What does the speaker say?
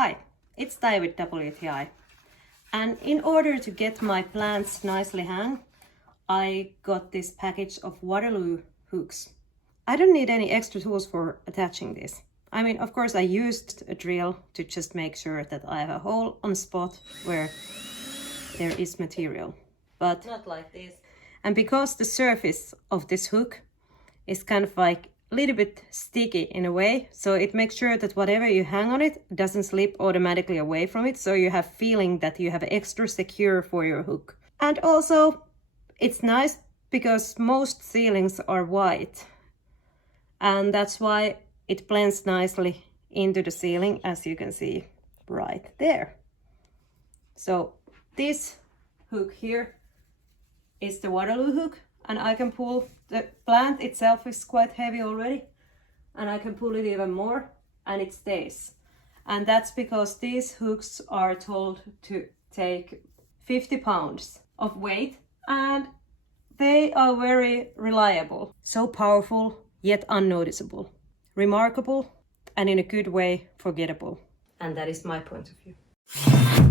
Hi, it's Di with WTI. And in order to get my plants nicely hung, I got this package of WaterLuu hooks. I don't need any extra tools for attaching this. I mean, of course I used a drill to just make sure that I have a hole on spot where there is material. But not like this. And because the surface of this hook is kind of like a little bit sticky in a way, so it makes sure that whatever you hang on it doesn't slip automatically away from it, so you have feeling that you have extra secure for your hook. And also it's nice because most ceilings are white, and that's why it blends nicely into the ceiling, as you can see right there. So this hook here is the WaterLuu hook, and I can pull, the plant itself is quite heavy already, and I can pull it even more and it stays. And that's because these hooks are told to take 50 pounds of weight, and they are very reliable. So powerful, yet unnoticeable. Remarkable, and in a good way, forgettable. And that is my point of view.